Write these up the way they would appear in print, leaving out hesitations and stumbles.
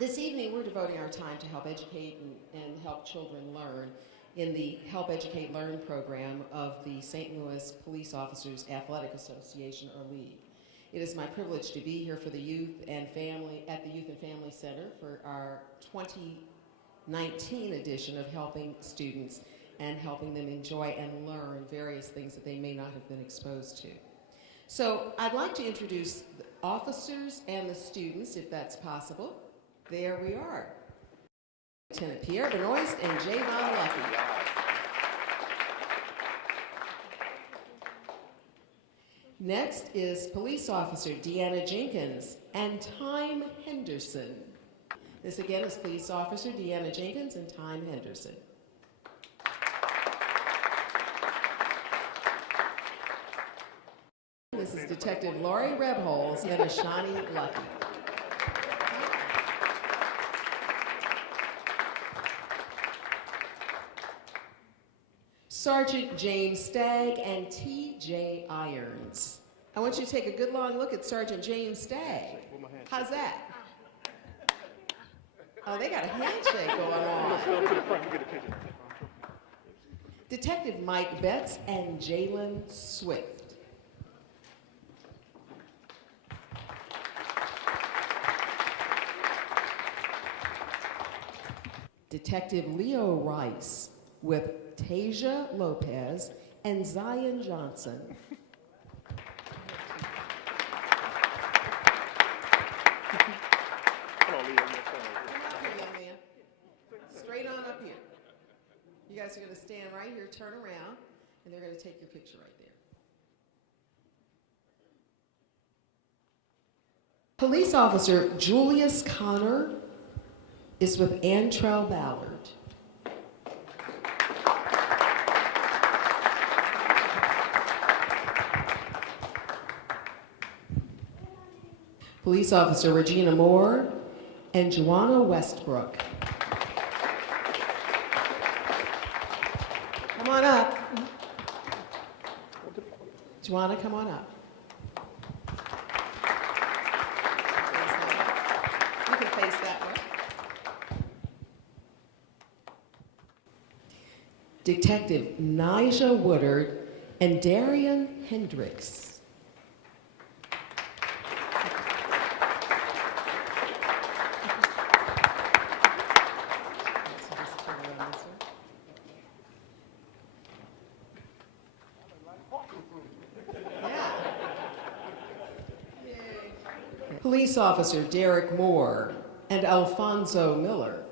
This evening, we're devoting our time to help educate and help children learn in the Help Educate Learn program of the St. Louis Police Officers Athletic Association, or League. It is my privilege to be here for the Youth and Family at the Youth and Family Center for our 2019 edition of helping students and helping them enjoy and learn various things that they may not have been exposed to. So I'd like to introduce the officers and the students, if that's possible. There we are. Lieutenant Pierre Benoist and Javon Lucky. Next is Police Officer Deanna Jenkins and Time Henderson. This again is Police Officer Deanna Jenkins and Time Henderson. This is Detective Lori Rebholz and Ashani Lucky. Sergeant James Stagg and T.J. Irons. I want you to take a good long look at Sergeant James Stagg. How's that? Oh, they got a handshake going on. Detective Mike Betts and Jalen Swift. Detective Leo Rice with Tajah Lopez and Zion Johnson. Come on, young man. Straight on up here. You guys are going to stand right here, turn around, and they're going to take your picture right there. Police Officer Julius Connor is with Antrell Ballard. Police Officer Regina Moore and Joanna Westbrook. Come on up. Joanna, come on up. You can face that way. Detective Nijauh Woodard and Derion Hendricks. Police Officer Derek Moore and Alfonso Miller.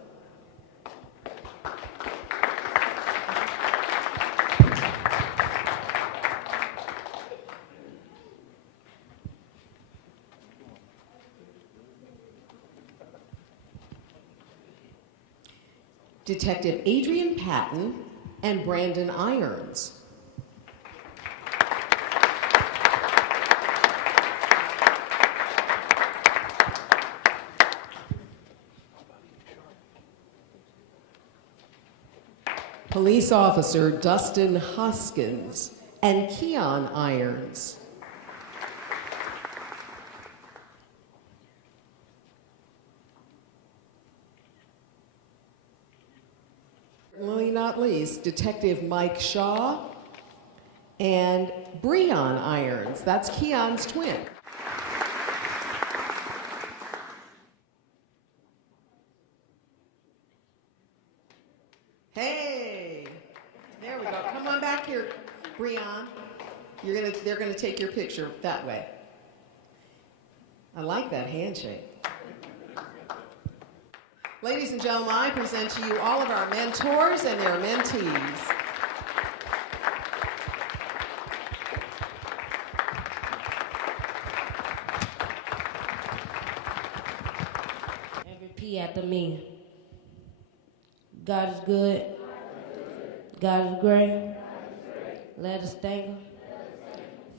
Detective Adrian Patton and Brandon Irons. Police Officer Dustin Hoskins and Keon Irons. Certainly not least, Detective Mike Shaw and Breon Irons. That's Keon's twin. Hey, there we go. Come on back here, Breon. They're gonna take your picture that way. I like that handshake. Ladies and gentlemen, I present to you all of our mentors and their mentees. Repeat after me. God is good. God is great. Let us thank Him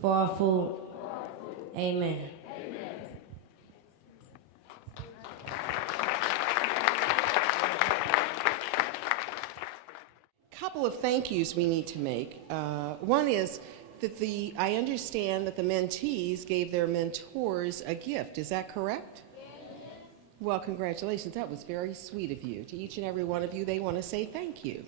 for our food. Amen. Couple of thank yous we need to make. One is that I understand that the mentees gave their mentors a gift. Is that correct? Well, congratulations. That was very sweet of you. To each and every one of you, they want to say thank you.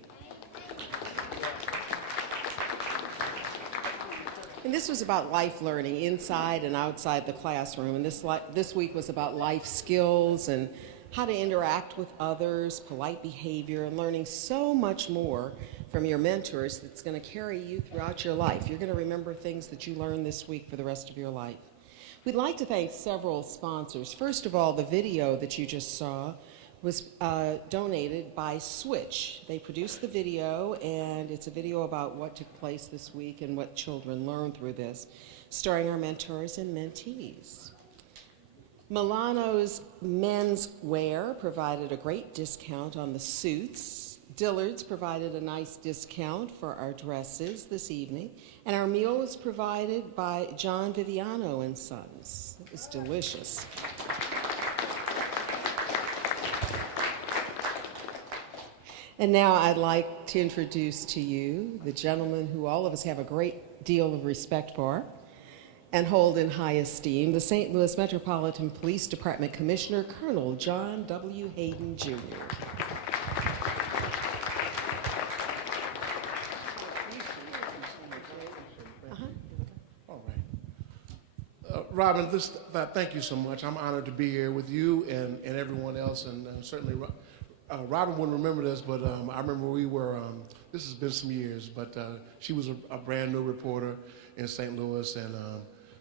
And this was about life learning inside and outside the classroom. And this week was about life skills and how to interact with others, polite behavior, and learning so much more from your mentors that's going to carry you throughout your life. You're going to remember things that you learned this week for the rest of your life. We'd like to thank several sponsors. First of all, the video that you just saw was donated by Switch. They produced the video, and it's a video about what took place this week and what children learned through this, starring our mentors and mentees. Milano's Menswear provided a great discount on the suits. Dillard's provided a nice discount for our dresses this evening. And our meal was provided by John Viviano and Sons. It was delicious. And now I'd like to introduce to you the gentleman who all of us have a great deal of respect for and hold in high esteem, the St. Louis Metropolitan Police Department Commissioner, Colonel John W. Hayden, Jr. Robin, thank you so much. I'm honored to be here with you and everyone else, and certainly Robin wouldn't remember this, but I remember we were, this has been some years, but she was a brand new reporter in St. Louis, and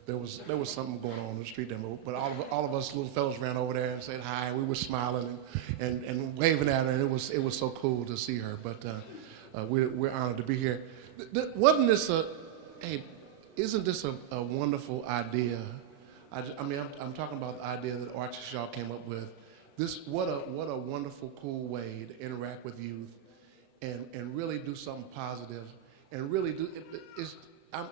there was something going on the street there, but all of us little fellows ran over there and said hi. We were smiling and waving at her, and it was so cool to see her, but we're honored to be here. Wasn't this isn't this a wonderful idea? I'm talking about the idea that Archie Shaw came up with. What a wonderful, cool way to interact with youth and really do something positive and really do. I'm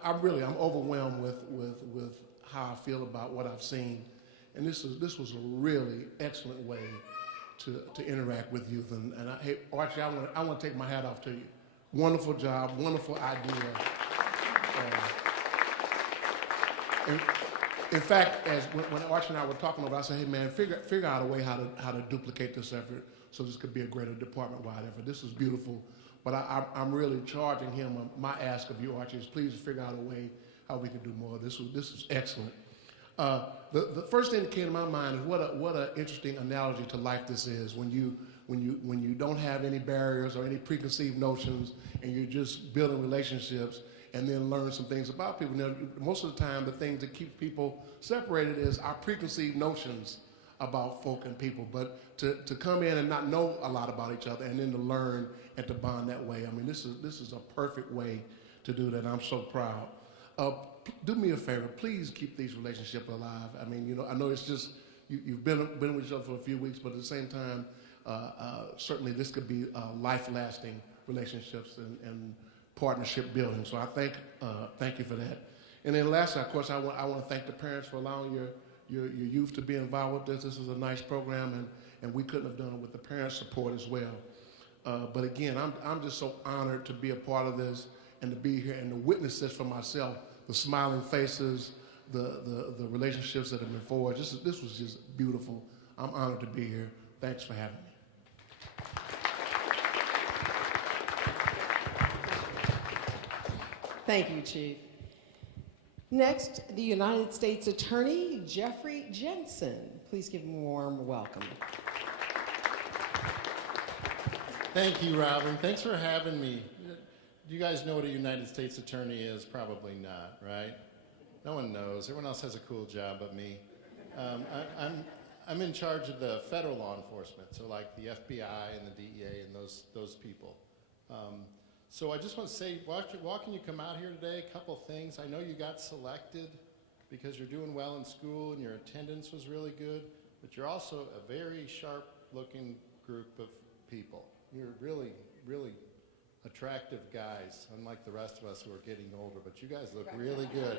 overwhelmed with how I feel about what I've seen, and this was a really excellent way to interact with youth. And hey, Archie, I want to take my hat off to you. Wonderful job, wonderful idea. In fact, when Archie and I were talking about it, I said, hey man, figure out a way how to duplicate this effort so this could be a greater department-wide effort. This is beautiful, but I'm really charging him. My ask of you, Archie, is please figure out a way how we can do more. This is excellent. The first thing that came to my mind is what an interesting analogy to life this is when you don't have any barriers or any preconceived notions and you're just building relationships and then learn some things about people. Now, most of the time, the things that keep people separated is our preconceived notions about folk and people. But to come in and not know a lot about each other and then to learn and to bond that way, I mean, this is a perfect way to do that. I'm so proud. Do me a favor, please keep these relationships alive. I mean, I know it's just you've been with each other for a few weeks, but at the same time, certainly this could be life-lasting relationships and partnership building. So I thank you for that. And then lastly, of course, I want to thank the parents for allowing your youth to be involved with this. This is a nice program, and we couldn't have done it with the parents' support as well. But again, I'm just so honored to be a part of this and to be here and to witness this for myself. The smiling faces, the relationships that have been forged. This was just beautiful. I'm honored to be here. Thanks for having me. Thank you, Chief. Next, the United States Attorney, Jeffrey Jensen. Please give him a warm welcome. Thank you, Robin. Thanks for having me. You guys know what a United States Attorney is? Probably not, right? No one knows. Everyone else has a cool job but me. I'm in charge of the federal law enforcement, so like the FBI and the DEA and those people. So I just want to say, can you come out here today? A couple things. I know you got selected because you're doing well in school and your attendance was really good, but you're also a very sharp-looking group of people. You're really, really attractive guys, unlike the rest of us who are getting older, but you guys look really good.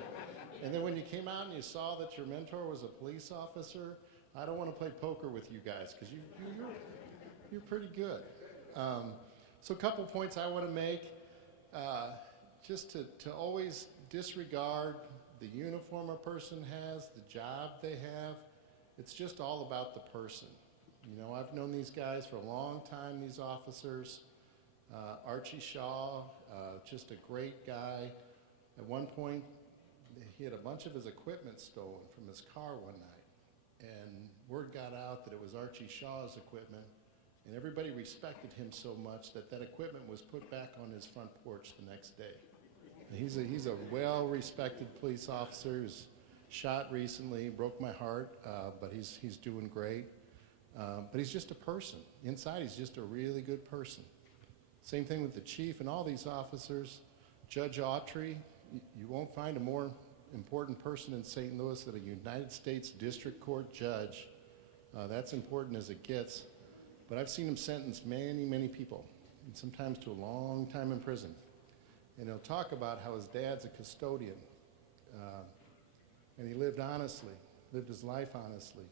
And then when you came out and you saw that your mentor was a police officer, I don't want to play poker with you guys because you're pretty good. So a couple points I want to make, just to always disregard the uniform a person has, the job they have. It's just all about the person. You know, I've known these guys for a long time, these officers. Archie Shaw, just a great guy. At one point, he had a bunch of his equipment stolen from his car one night. And word got out that it was Archie Shaw's equipment. And everybody respected him so much that that equipment was put back on his front porch the next day. And he's a well-respected police officer. He was shot recently, broke my heart, but he's doing great. But he's just a person. Inside, he's just a really good person. Same thing with the chief and all these officers. Judge Autry, you won't find a more important person in St. Louis than a United States District Court judge. That's important as it gets. But I've seen him sentence many, many people, and sometimes to a long time in prison. And he'll talk about how his dad's a custodian, and he lived honestly, lived his life honestly.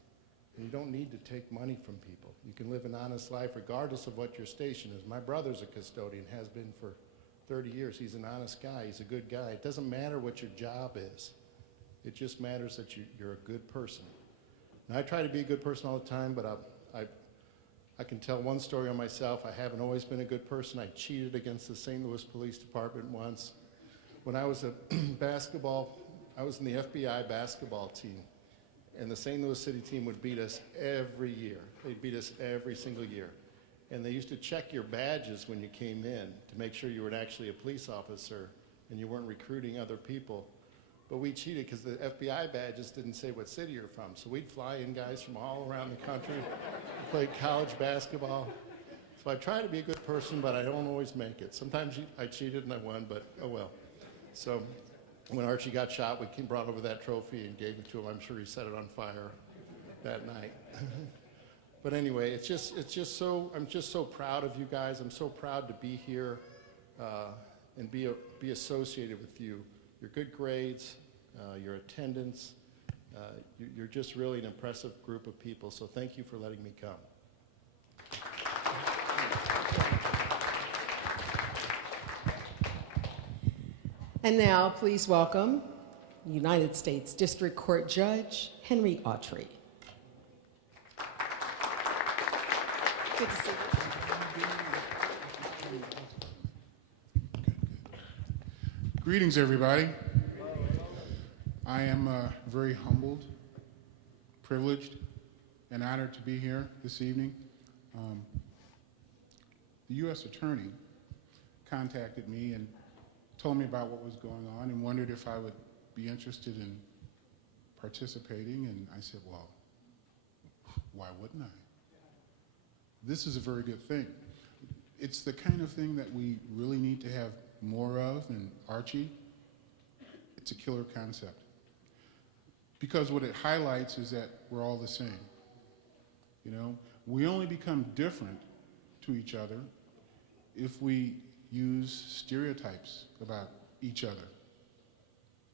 And you don't need to take money from people. You can live an honest life regardless of what your station is. My brother's a custodian, has been for 30 years. He's an honest guy. He's a good guy. It doesn't matter what your job is. It just matters that you're a good person. And I try to be a good person all the time, but I can tell one story on myself. I haven't always been a good person. I cheated against the St. Louis Police Department once. When I was I was in the FBI basketball team, and the St. Louis City team would beat us every year. They'd beat us every single year. And they used to check your badges when you came in to make sure you were actually a police officer and you weren't recruiting other people. But we cheated because the FBI badges didn't say what city you're from. So we'd fly in guys from all around the country, play college basketball. So I try to be a good person, but I don't always make it. Sometimes I cheated and I won, but oh well. So when Archie got shot, we brought over that trophy and gave it to him. I'm sure he set it on fire that night. But anyway, I'm just so proud of you guys. I'm so proud to be here and be associated with you. Your good grades, your attendance, you're just really an impressive group of people. So thank you for letting me come. And now, please welcome United States District Court Judge Henry Autry. Good to see you. Greetings, everybody. I am very humbled, privileged, and honored to be here this evening. The U.S. Attorney contacted me and told me about what was going on and wondered if I would be interested in participating, and I said, well, why wouldn't I? This is a very good thing. It's the kind of thing that we really need to have more of, and Archie, it's a killer concept. Because what it highlights is that we're all the same. You know, we only become different to each other if we use stereotypes about each other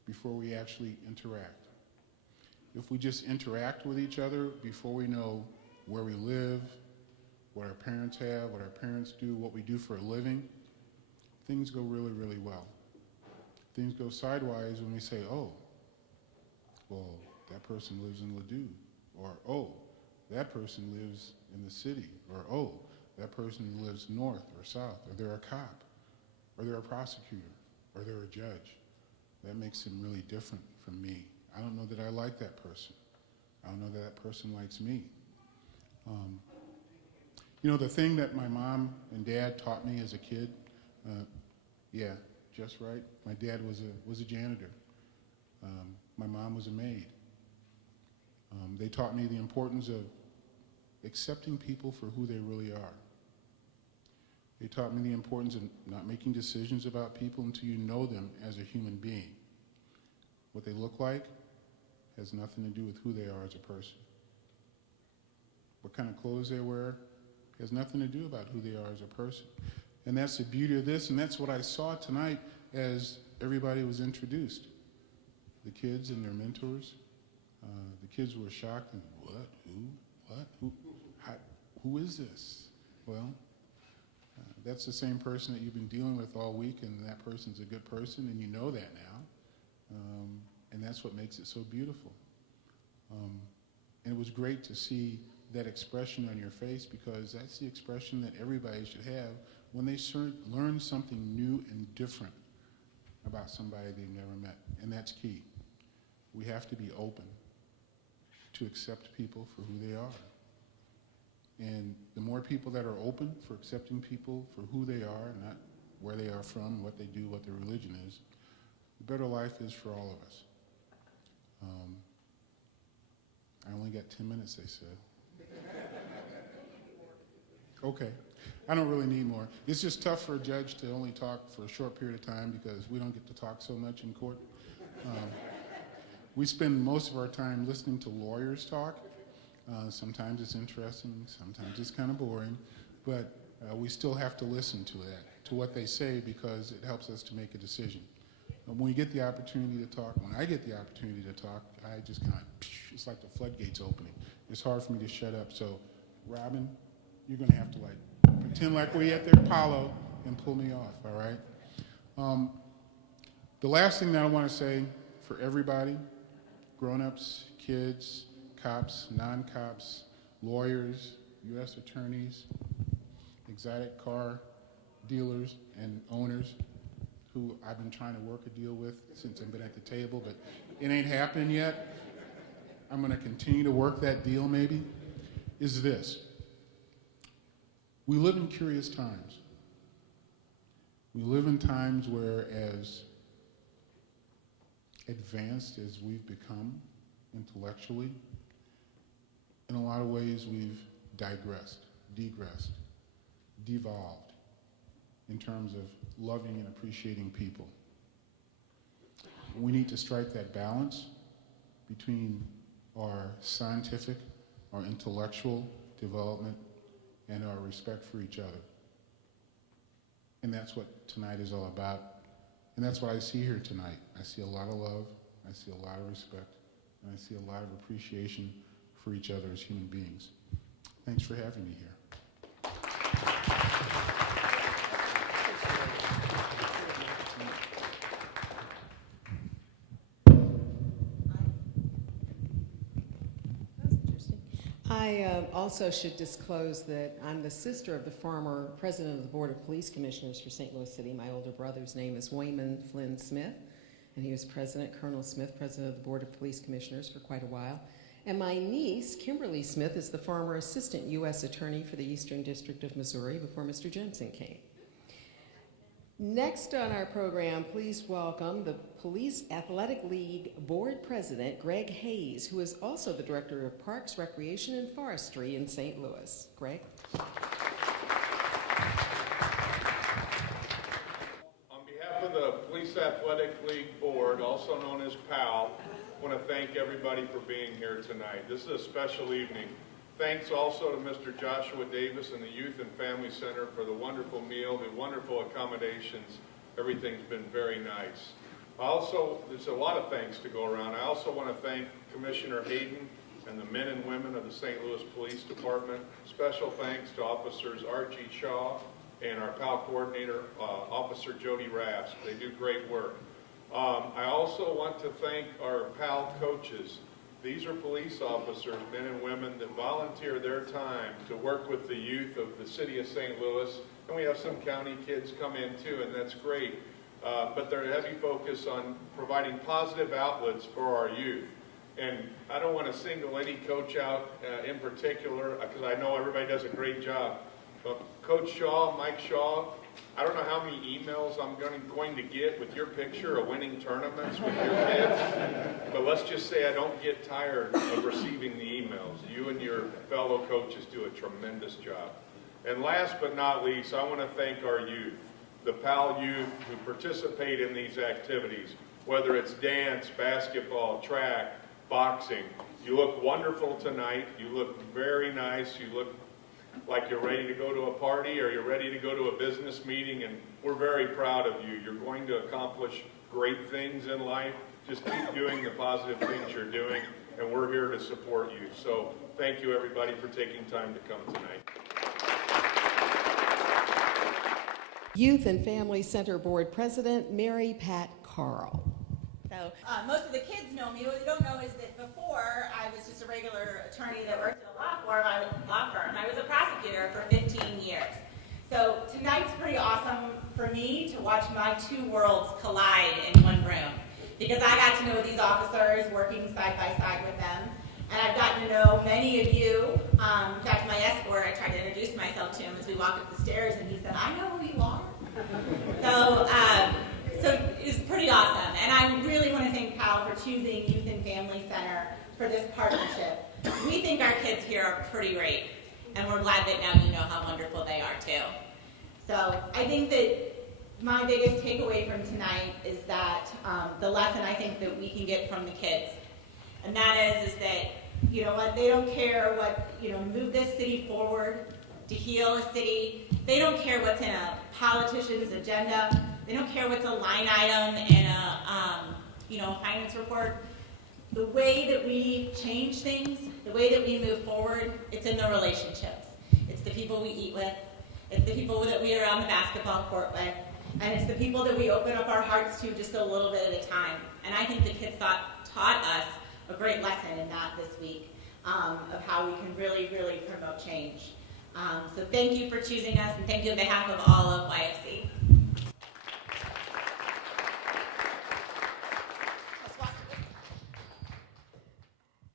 before we actually interact. If we just interact with each other before we know where we live, what our parents have, what our parents do, what we do for a living, things go really, really well. Things go sideways when we say, oh, well, that person lives in Ladue, or oh, that person lives in the city, or oh, that person lives north or south, or they're a cop, or they're a prosecutor, or they're a judge. That makes them really different from me. I don't know that I like that person. I don't know that that person likes me. You know, the thing that my mom and dad taught me as a kid, yeah, just right. My dad was a janitor. My mom was a maid. They taught me the importance of accepting people for who they really are. They taught me the importance of not making decisions about people until you know them as a human being. What they look like has nothing to do with who they are as a person. What kind of clothes they wear has nothing to do about who they are as a person. And that's the beauty of this, and that's what I saw tonight as everybody was introduced. The kids and their mentors. The kids were shocked and, what, who, what, who, how, who is this? Well, that's the same person that you've been dealing with all week, and that person's a good person, and you know that now. And that's what makes it so beautiful. And it was great to see that expression on your face, because that's the expression that everybody should have when they learn something new and different about somebody they've never met. And that's key. We have to be open to accept people for who they are. And the more people that are open for accepting people for who they are, not where they are from, what they do, what their religion is, the better life is for all of us. I only got 10 minutes, they said. Okay. I don't really need more. It's just tough for a judge to only talk for a short period of time because we don't get to talk so much in court. We spend most of our time listening to lawyers talk. Sometimes it's interesting, sometimes it's kind of boring, but we still have to listen to that, to what they say, because it helps us to make a decision. When we get the opportunity to talk, when I get the opportunity to talk, I just kind of, it's like the floodgates opening. It's hard for me to shut up. So, Robin, you're going to have to pretend like we're at the Apollo and pull me off, all right? The last thing that I want to say for everybody, grown-ups, kids, cops, non-cops, lawyers, U.S. attorneys, exotic car dealers and owners who I've been trying to work a deal with since I've been at the table, but it ain't happening yet. I'm going to continue to work that deal maybe, is this. We live in curious times. We live in times where, as advanced as we've become intellectually, in a lot of ways we've digressed, degressed, devolved in terms of loving and appreciating people. We need to strike that balance between our scientific, our intellectual development, and our respect for each other. And that's what tonight is all about. And that's what I see here tonight. I see a lot of love, I see a lot of respect, and I see a lot of appreciation for each other as human beings. Thanks for having me here. I also should disclose that I'm the sister of the former president of the Board of Police Commissioners for St. Louis City. My older brother's name is Wayman Flynn Smith, and he was president, Colonel Smith, president of the Board of Police Commissioners for quite a while. And my niece, Kimberly Smith, is the former assistant U.S. attorney for the Eastern District of Missouri before Mr. Jensen came. Next on our program, please welcome the Police Athletic League Board President, Greg Hayes, who is also the Director of Parks, Recreation, and Forestry in St. Louis. Greg? On behalf of the Police Athletic League Board, also known as PAL, I want to thank everybody for being here tonight. This is a special evening. Thanks also to Mr. Joshua Davis and the Youth and Family Center for the wonderful meal, the wonderful accommodations. Everything's been very nice. There's a lot of thanks to go around. I also want to thank Commissioner Hayden and the men and women of the St. Louis Police Department. Special thanks to Officers R.G. Shaw and our PAL coordinator, Officer Jody Rask. They do great work. I also want to thank our PAL coaches. These are police officers, men and women, that volunteer their time to work with the youth of the city of St. Louis. And we have some county kids come in too, and that's great. But they're a heavy focus on providing positive outlets for our youth. And I don't want to single any coach out in particular, because I know everybody does a great job. But Coach Shaw, Mike Shaw, I don't know how many emails I'm going to get with your picture of winning tournaments with your kids, but let's just say I don't get tired of receiving the emails. You and your fellow coaches do a tremendous job. And last but not least, I want to thank our youth, the PAL youth who participate in these activities, whether it's dance, basketball, track, boxing. You look wonderful tonight. You look very nice. You look like you're ready to go to a party or you're ready to go to a business meeting, and we're very proud of you. You're going to accomplish great things in life. Just keep doing the positive things you're doing, and we're here to support you. So thank you, everybody, for taking time to come tonight. Youth and Family Center Board President, Mary Pat Carl. So most of the kids know me. What they don't know is that before I was just a regular attorney that worked at a law firm. I was a prosecutor for 15 years. So tonight's pretty awesome for me to watch my two worlds collide in one room, because I got to know these officers working side by side with them, and I've gotten to know many of you. In fact, my escort, I tried to introduce myself to him as we walked up the stairs, and he said, "I know who you are." So it was pretty awesome, and I really want to thank Cal for choosing Youth and Family Center for this partnership. We think our kids here are pretty great, and we're glad that now you know how wonderful they are too. So I think that my biggest takeaway from tonight is that the lesson I think that we can get from the kids, and that is that, you know what, they don't care what, move this city forward, to heal a city. They don't care what's in a politician's agenda. They don't care what's a line item in a finance report. The way that we change things, the way that we move forward, it's in the relationships. It's the people we eat with. It's the people that we are on the basketball court with. And it's the people that we open up our hearts to just a little bit at a time. And I think the kids taught us a great lesson in that this week, of how we can really, really promote change. So thank you for choosing us, and thank you on behalf of all of YFC.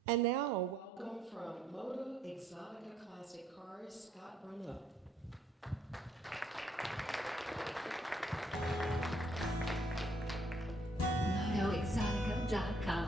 And now, a welcome from Moto Exotica Classic Cars, Scott Bruno. MotoExotica.com.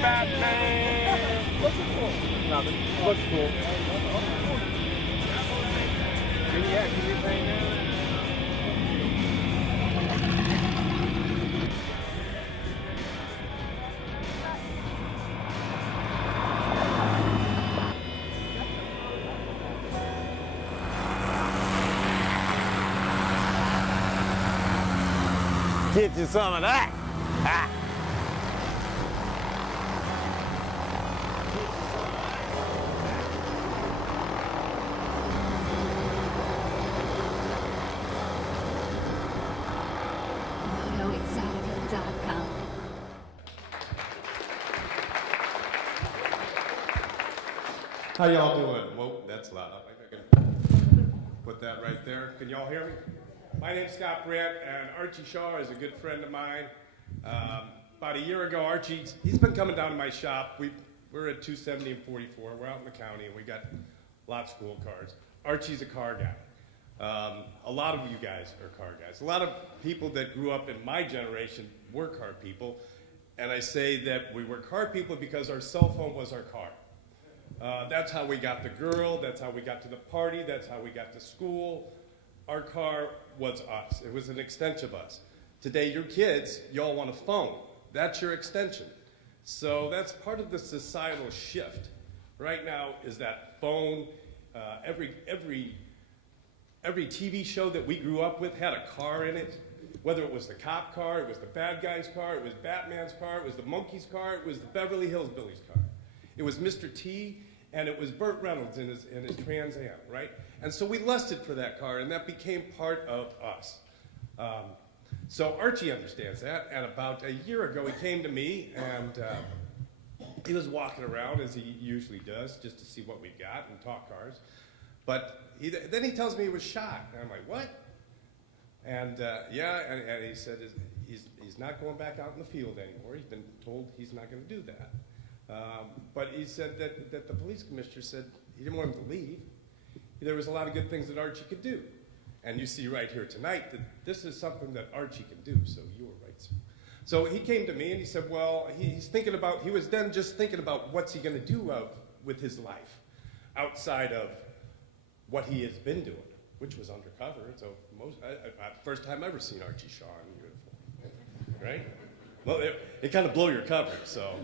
Batman! What's it cool? Nothing. Looks cool. Yeah, can you say now? get you some of that. Ah. NijauhExotica.com. How y'all doing? Whoa, that's loud. I can put that right there. Can y'all hear me? My name's Scott Brett, and Archie Shaw is a good friend of mine. About a year ago, he's been coming down to my shop. We're at 270 and 44. We're out in the county, and we got lots of cool cars. Archie's a car guy. A lot of you guys are car guys. A lot of people that grew up in my generation were car people, and I say that we were car people because our cell phone was our car. That's how we got the girl, that's how we got to the party, that's how we got to school. Our car was us. It was an extension of us. Today, your kids, y'all want a phone. That's your extension. So that's part of the societal shift. Right now is that phone. Every TV show that we grew up with had a car in it. Whether it was the cop car, it was the bad guy's car, it was Batman's car, it was the monkey's car, it was the Beverly Hills Billy's car. It was Mr. T, and it was Burt Reynolds in his Trans Am, right? And so we lusted for that car, and that became part of us. So Archie understands that, and about a year ago he came to me, and he was walking around, as he usually does, just to see what we got and talk cars. But then he tells me he was shot, and I'm like, what? And and he said he's not going back out in the field anymore. He's been told he's not going to do that. But he said that the police commissioner said he didn't want him to leave. There was a lot of good things that Archie could do. And you see right here tonight that this is something that Archie can do, so you were right, sir. So he came to me and he said, well, he was then just thinking about what's he going to do with his life outside of what he has been doing, which was undercover. So first time ever seen Archie Shaw in uniform, right? Well, it kind of blow your cover, so.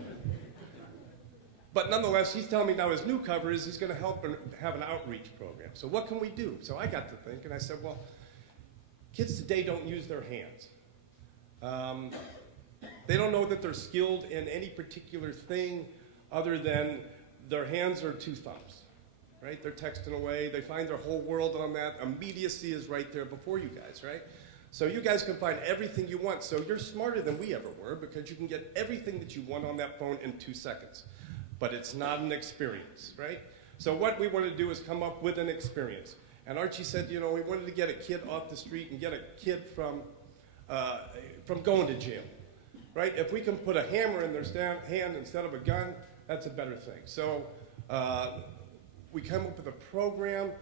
But nonetheless, he's telling me now his new cover is he's going to help and have an outreach program. So what can we do? So I got to think, and I said, well, kids today don't use their hands. They don't know that they're skilled in any particular thing other than their hands are two thumbs, right? They're texting away. They find their whole world on that. Immediacy is right there before you guys, right? So you guys can find everything you want. So you're smarter than we ever were because you can get everything that you want on that phone in 2 seconds. But it's not an experience, right? So what we want to do is come up with an experience. And Archie said, you know, we wanted to get a kid off the street and get a kid from going to jail, right? If we can put a hammer in their hand instead of a gun, that's a better thing. So we come up with a program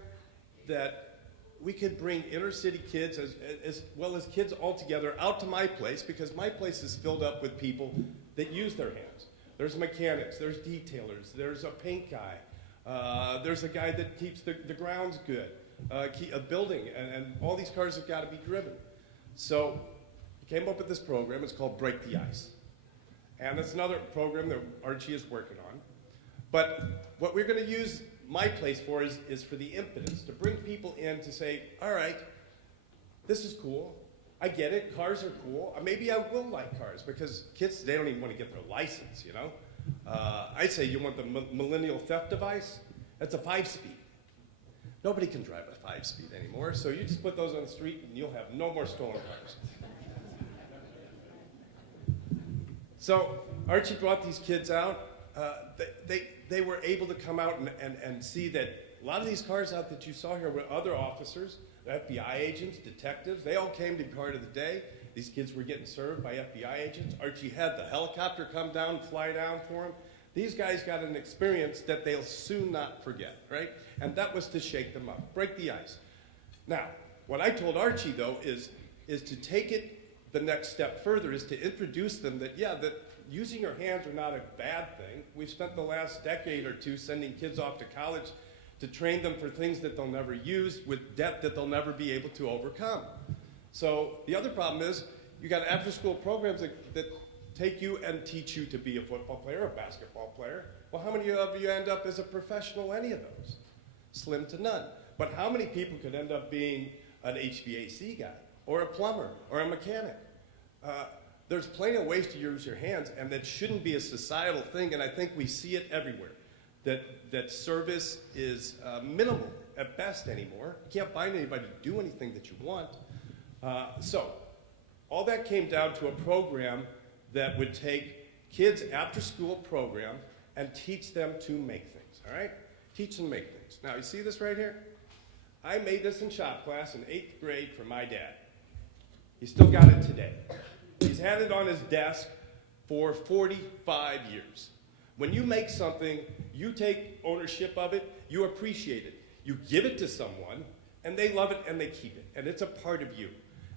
that we could bring inner city kids as well as kids all together out to my place because my place is filled up with people that use their hands. There's mechanics, there's detailers, there's a paint guy, there's a guy that keeps the grounds good, a building, and all these cars have got to be driven. So we came up with this program. It's called Break the Ice. And it's another program that Archie is working on. But what we're going to use my place for is for the impetus, to bring people in to say, all right, this is cool. I get it, cars are cool. Maybe I will like cars because kids today don't even want to get their license, you know? I say you want the millennial theft device? That's a 5-speed. Nobody can drive a 5-speed anymore, so you just put those on the street and you'll have no more stolen cars. So Archie brought these kids out. They were able to come out and see that a lot of these cars out that you saw here were other officers, FBI agents, detectives. They all came to be part of the day. These kids were getting served by FBI agents. Archie had the helicopter come down, fly down for them. These guys got an experience that they'll soon not forget, right? And that was to shake them up, break the ice. Now, what I told Archie, though, is to take it the next step further, is to introduce them that, yeah, that using your hands are not a bad thing. We've spent the last decade or two sending kids off to college to train them for things that they'll never use with debt that they'll never be able to overcome. So the other problem is you got after-school programs that take you and teach you to be a football player, a basketball player. Well, how many of you end up as a professional any of those? Slim to none. But how many people could end up being an HVAC guy or a plumber or a mechanic? there's plenty of ways to use your hands, and that shouldn't be a societal thing, and I think we see it everywhere, that service is minimal at best anymore. You can't find anybody to do anything that you want. So all that came down to a program that would take kids' after-school program and teach them to make things, all right? Teach them to make things. Now, you see this right here? I made this in shop class in 8th grade for my dad. He still got it today. He's had it on his desk for 45 years. When you make something, you take ownership of it, you appreciate it. You give it to someone, and they love it, and they keep it, and it's a part of you.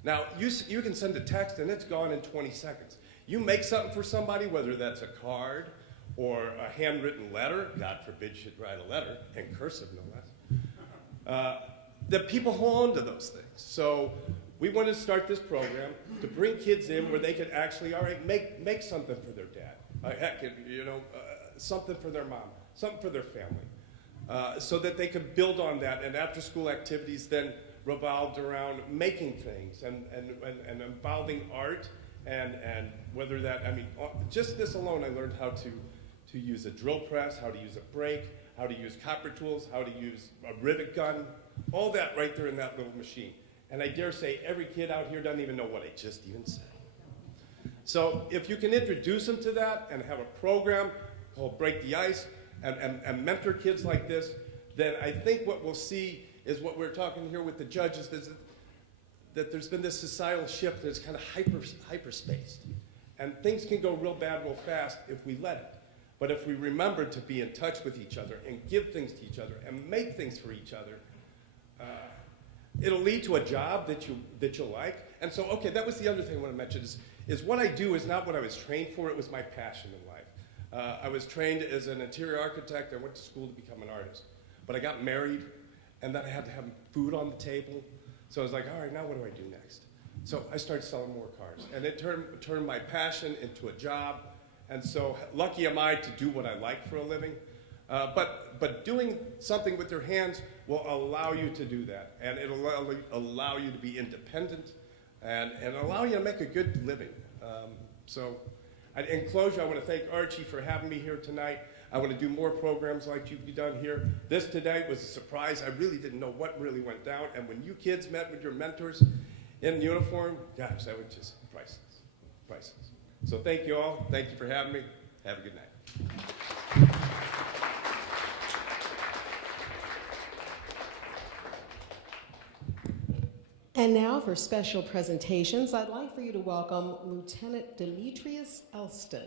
Now, you can send a text, and it's gone in 20 seconds. You make something for somebody, whether that's a card or a handwritten letter, God forbid you'd write a letter, in cursive no less, that people hold on to those things. So we want to start this program to bring kids in where they could actually, all right, make something for their dad. Heck, something for their mom, something for their family, so that they could build on that, and after-school activities then revolved around making things and involving art, and whether that, I mean, just this alone, I learned how to use a drill press, how to use a brake, how to use copper tools, how to use a rivet gun, all that right there in that little machine. And I dare say every kid out here doesn't even know what I just even said. So if you can introduce them to that and have a program called Break the Ice and mentor kids like this, then I think what we'll see is what we're talking here with the judges, that there's been this societal shift that's kind of hyper-spaced. And things can go real bad real fast if we let it. But if we remember to be in touch with each other and give things to each other and make things for each other, it'll lead to a job that you'll like. And so, okay, that was the other thing I want to mention is what I do is not what I was trained for, it was my passion in life. I was trained as an interior architect. I went to school to become an artist. But I got married, and then I had to have food on the table. So I was like, all right, now what do I do next? So I started selling more cars. And it turned my passion into a job. And so lucky am I to do what I like for a living. But doing something with your hands will allow you to do that. And it'll allow you to be independent and allow you to make a good living. In closure, I want to thank Archie for having me here tonight. I want to do more programs like you've done here. This today was a surprise. I really didn't know what really went down. And when you kids met with your mentors in uniform, gosh, that was just priceless, priceless. So thank you all. Thank you for having me. Have a good night. And now for special presentations, I'd like for you to welcome Lieutenant Demetrius Elston.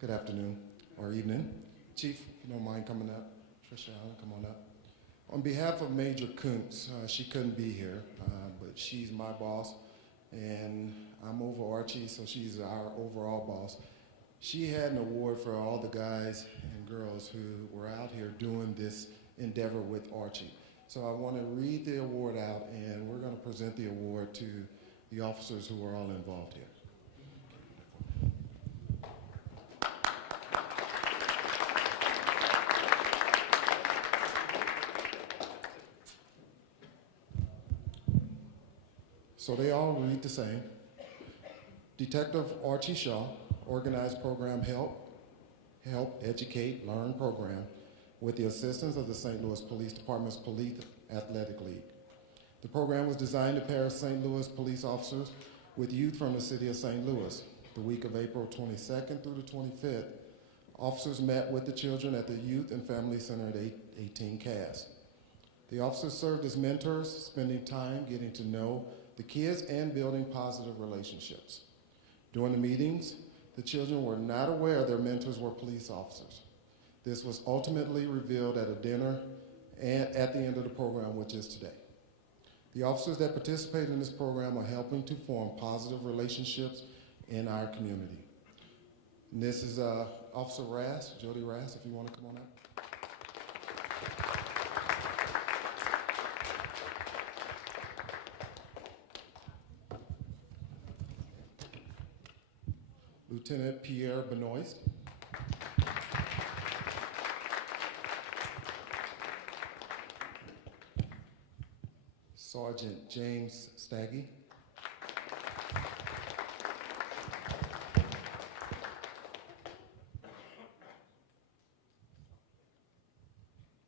Good afternoon or evening. Chief, if you don't mind coming up. Trisha Allen, come on up. On behalf of Major Kuntz, she couldn't be here, but she's my boss, and I'm over Archie, so she's our overall boss. She had an award for all the guys and girls who were out here doing this endeavor with Archie. So I want to read the award out, and we're going to present the award to the officers who are all involved here. So they all read the same. Detective Archie Shaw organized program Help Educate Learn program with the assistance of the St. Louis Police Department's Police Athletic League. The program was designed to pair St. Louis police officers with youth from the city of St. Louis. The week of April 22nd through the 25th, officers met with the children at the Youth and Family Center at 18 CAS. The officers served as mentors, spending time getting to know the kids and building positive relationships. During the meetings, the children were not aware their mentors were police officers. This was ultimately revealed at a dinner and at the end of the program, which is today. The officers that participate in this program are helping to form positive relationships in our community. And this is Officer Rass, Jody Rass, if you want to come on up. Lieutenant Pierre Benoist. Sergeant James Staggy,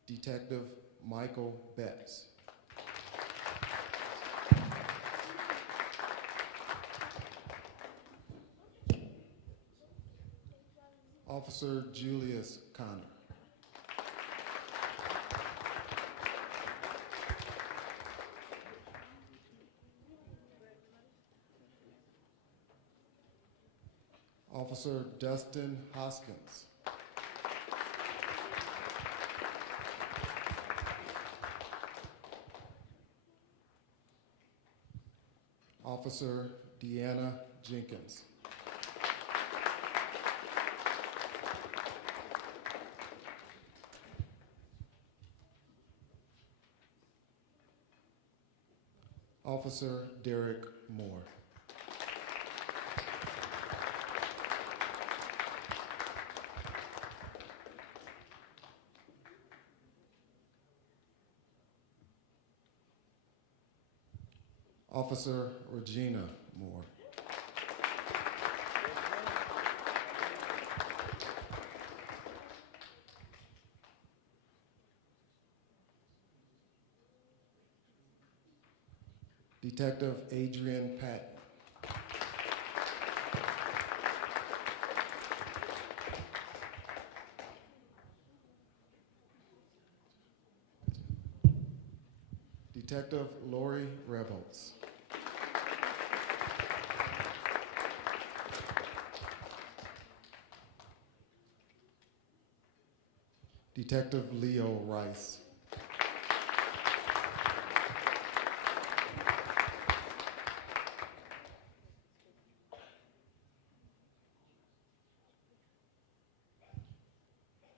Detective Michael Betts, Officer Julius Connor, Officer Dustin Hoskins, Officer Deanna Jenkins, Officer Derek Moore, Officer Regina Moore, Detective Adrian Patton, Detective Lori Rebels, Detective Leo Rice,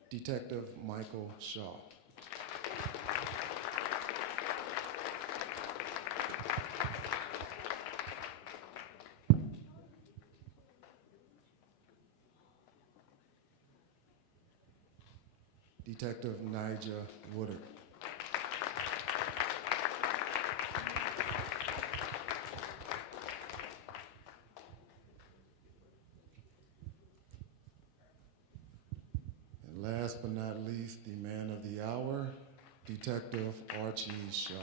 Detective Michael Shaw, Detective Nijauh Woodard, and last but not least, the man of the hour, Detective Archie Shaw.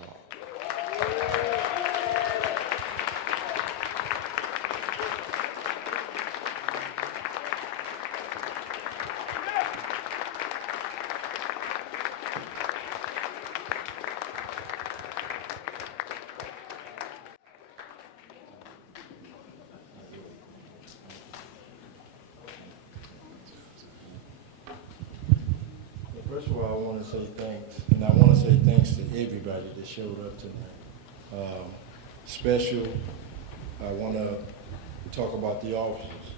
First of all, I want to say thanks, and I want to say thanks to everybody that showed up tonight. Special, I want to talk about the officers,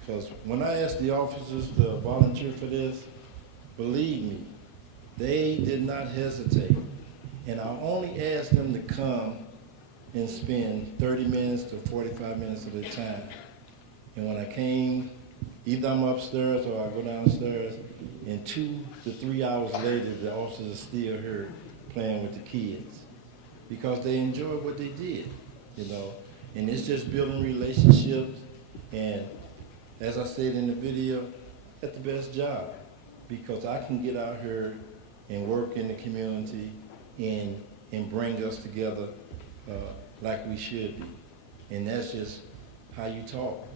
because when I asked the officers to volunteer for this, believe me, they did not hesitate. And I only asked them to come and spend 30 minutes to 45 minutes of their time. And when I came, either I'm upstairs or I go downstairs, and 2 to 3 hours later, the officers are still here playing with the kids because they enjoyed what they did, you know. And it's just building relationships. And as I said in the video, that's the best job because I can get out here and work in the community and bring us together like we should be. And that's just how you talk.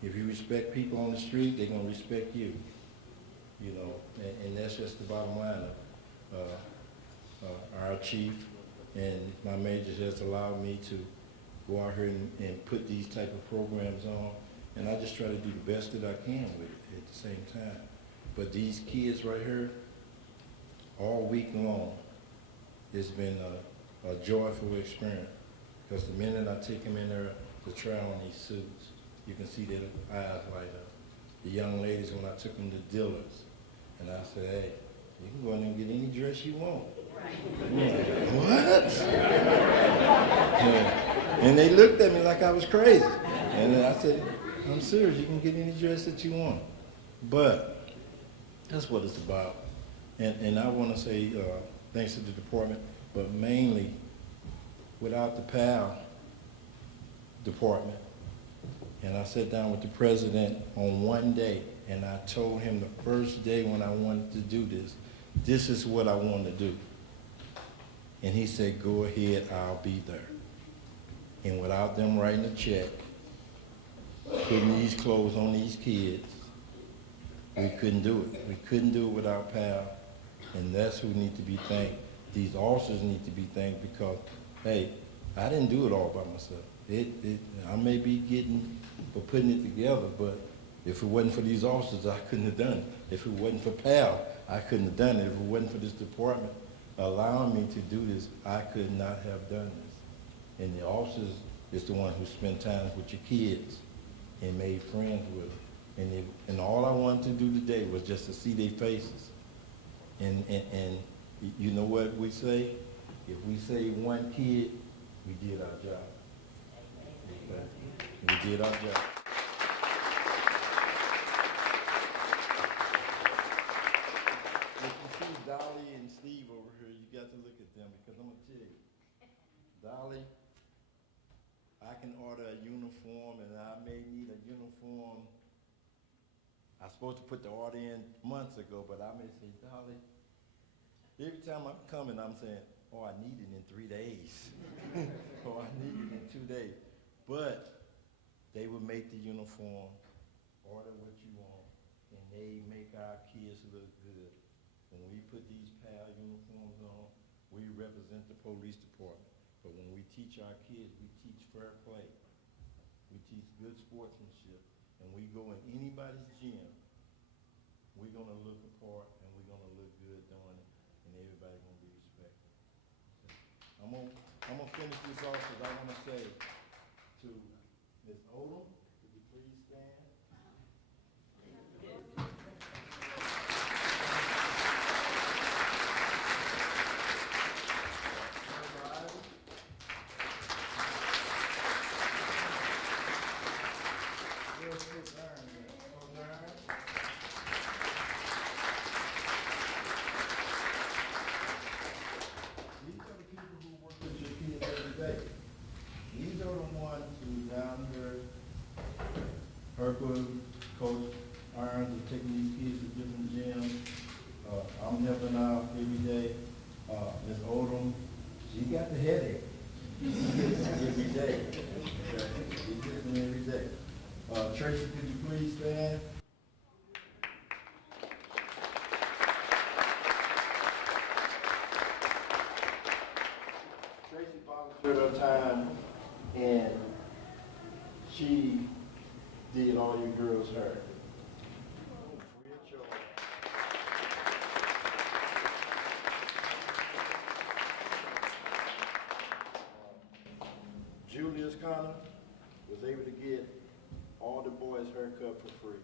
If you respect people on the street, they're gonna respect you. You know, and that's just the bottom line of our chief and my major has allowed me to go out here and put these type of programs on, and I just try to do the best that I can with it at the same time. But these kids right here, all week long, it's been a joyful experience because the minute I take them in there to try on these suits, you can see their eyes light up. The young ladies, when I took them to Dillard's, and I said, hey, you can go in there and get any dress you want. Right. What? Yeah. And they looked at me like I was crazy. And then I said, I'm serious, you can get any dress that you want. But that's what it's about. And I want to say thanks to the department, but mainly without the PAL department. And I sat down with the president on one day, and I told him the first day when I wanted to do this, this is what I want to do. And he said, go ahead, I'll be there. And without them writing a check, putting these clothes on these kids, we couldn't do it. We couldn't do it without PAL, and that's who need to be thanked. These officers need to be thanked because, hey, I didn't do it all by myself. I may be getting for putting it together, but if it wasn't for these officers, I couldn't have done it. If it wasn't for PAL, I couldn't have done it. If it wasn't for this department allowing me to do this, I could not have done this. And the officers is the one who spent time with your kids and made friends with them. And all I wanted to do today was just to see their faces. And you know what we say? If we save one kid, we did our job. Okay? We did our job. If you see Dolly and Steve over here, you got to look at them because I'm gonna tell you, Dolly, I can order a uniform and I may need a uniform. I was supposed to put the order in months ago, but I may say, Dolly, every time I'm coming, I'm saying, oh, I need it in 3 days. Or I need it in 2 days. But they will make the uniform, order what you want, and they make our kids look good. When we put these PAL uniforms on, we represent the police department. But when we teach our kids, we teach fair play. We teach good sportsmanship. And we go in anybody's gym, we're gonna look apart and we're gonna look good doing it, and everybody's gonna be respected. So I'm gonna finish this off because I wanna say to Ms. Odom, could you please stand? Coach Irons is taking these kids to different gyms. I'm helping out every day. Ms. Odom, she got the headache. She gets it every day. Okay? She gets it every day. Tracy, could you please stand? Tracy volunteered her time and she did all your girls' hair. Free of charge. Julius Connor was able to get all the boys' haircut for free.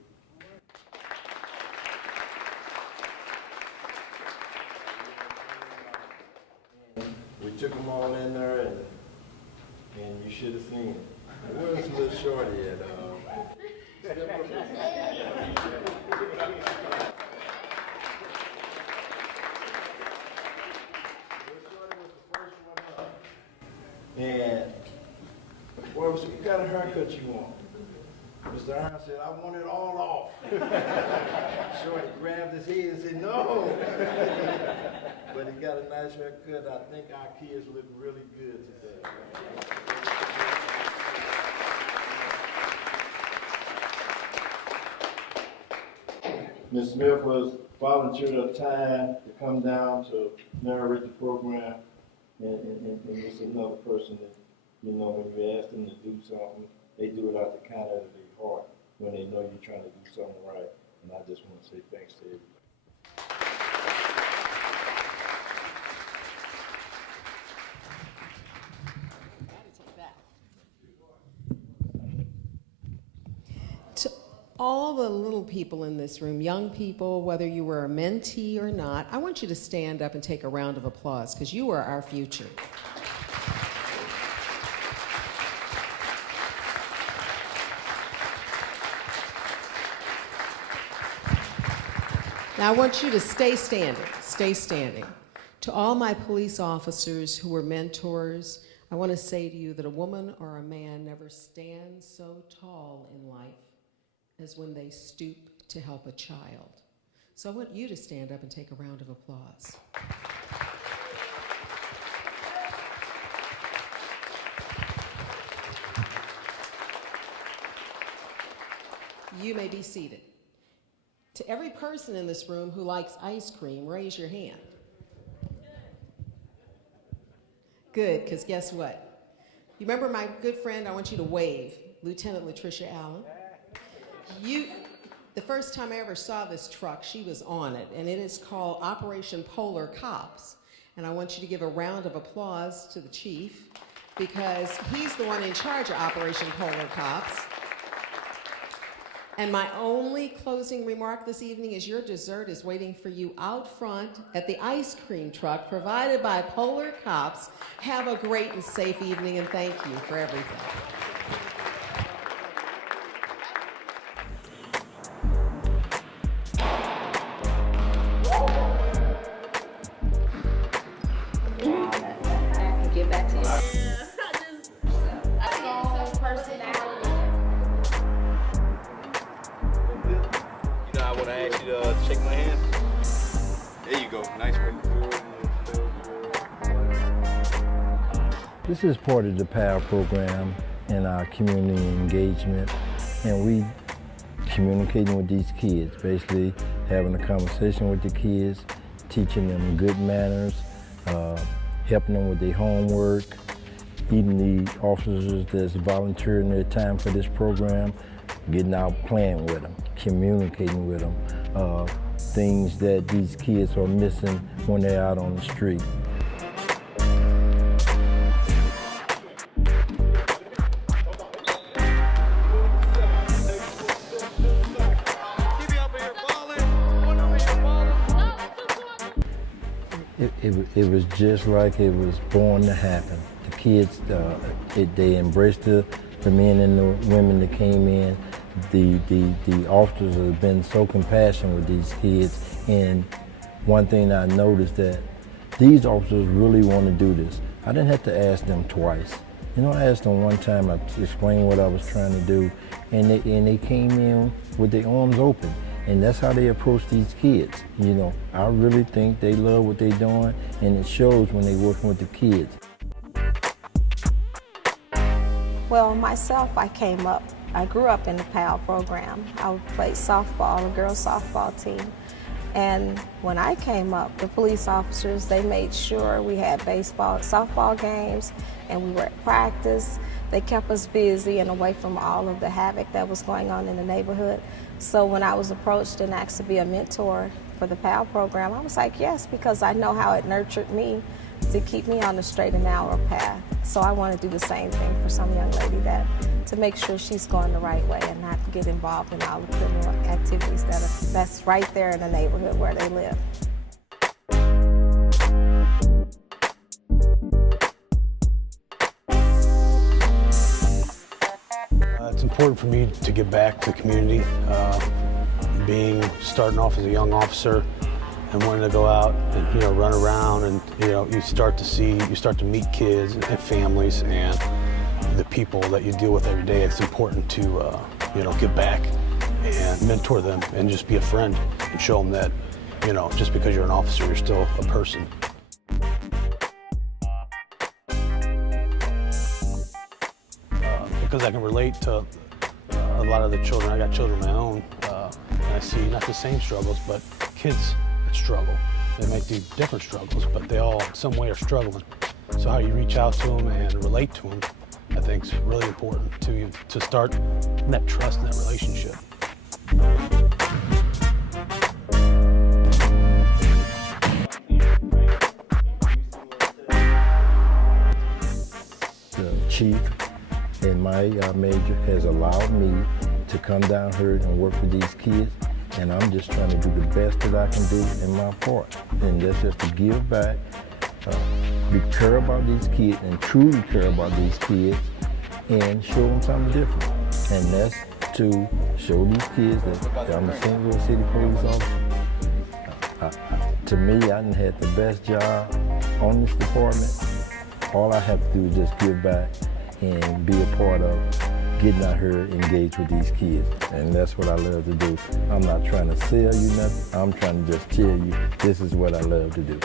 And we took them all in there, and you should have seen it. Where's little shorty at? And well, what kind of haircut you want? Mr. Irons said, I want it all off. Shorty grabbed his head and said, no. But he got a nice haircut. I think our kids look really good today. Ms. Smith was volunteered her time to come down to narrate the program, and it's another person that, you know, when you ask them to do something, they do it out the kindness of their heart when they know you're trying to do something right. And I just want to say thanks to everybody. To all the little people in this room, young people, whether you were a mentee or not, I want you to stand up and take a round of applause because you are our future. Now I want you to stay standing, stay standing. To all my police officers who were mentors, I want to say to you that a woman or a man never stands so tall in life as when they stoop to help a child. So I want you to stand up and take a round of applause. You may be seated. To every person in this room who likes ice cream, raise your hand. Good, because guess what? You remember my good friend, I want you to wave, Lieutenant Latricia Allen. The first time I ever saw this truck, she was on it, and it is called Operation Polar Cops. And I want you to give a round of applause to the chief, because he's the one in charge of Operation Polar Cops. And my only closing remark this evening is your dessert is waiting for you out front at the ice cream truck provided by Polar Cops. Have a great and safe evening, and thank you for everything. Get back to you. Ask you to shake my hand. There you go. Nice one. This is part of the PAL program and our community engagement, and we communicating with these kids, basically having a conversation with the kids, teaching them good manners, helping them with their homework, even the officers that's volunteering their time for this program, getting out playing with them, communicating with them, things that these kids are missing when they're out on the street. It was just like it was born to happen. The kids, they embraced the men and the women that came in. The officers have been so compassionate with these kids, and one thing I noticed that these officers really want to do this. I didn't have to ask them twice. You know, I asked them one time, I explained what I was trying to do, and they came in with their arms open, and that's how they approach these kids. You know, I really think they love what they're doing, and it shows when they're working with the kids. Well, myself, I grew up in the PAL program. I played softball, the girls softball team. And when I came up, the police officers, they made sure we had baseball, softball games, and we were at practice. They kept us busy and away from all of the havoc that was going on in the neighborhood. So when I was approached and asked to be a mentor for the PAL program, I was like, yes, because I know how it nurtured me to keep me on the straight and narrow path. So I want to do the same thing for some young lady, to make sure she's going the right way and not get involved in all the criminal activities that's right there in the neighborhood where they live. It's important for me to give back to the community, starting off as a young officer and wanting to go out and run around, and you start to meet kids and families and the people that you deal with every day. It's important to give back and mentor them and just be a friend and show them that just because you're an officer, you're still a person. Because I can relate to a lot of the children. I got children of my own, and I see not the same struggles, but kids that struggle. They might do different struggles, but they all in some way are struggling. So how you reach out to them and relate to them, I think is really important to start that trust and that relationship. The chief and my major has allowed me to come down here and work with these kids, and I'm just trying to do the best that I can do in my part. And that's just to give back, we care about these kids and truly care about these kids and show them something different. And that's to show these kids that I'm a St. Louis City police officer. To me, I done had the best job on this department, all I have to do is just give back and be a part of getting out here engaged with these kids. And that's what I love to do. I'm not trying to sell you nothing. I'm trying to just tell you this is what I love to do.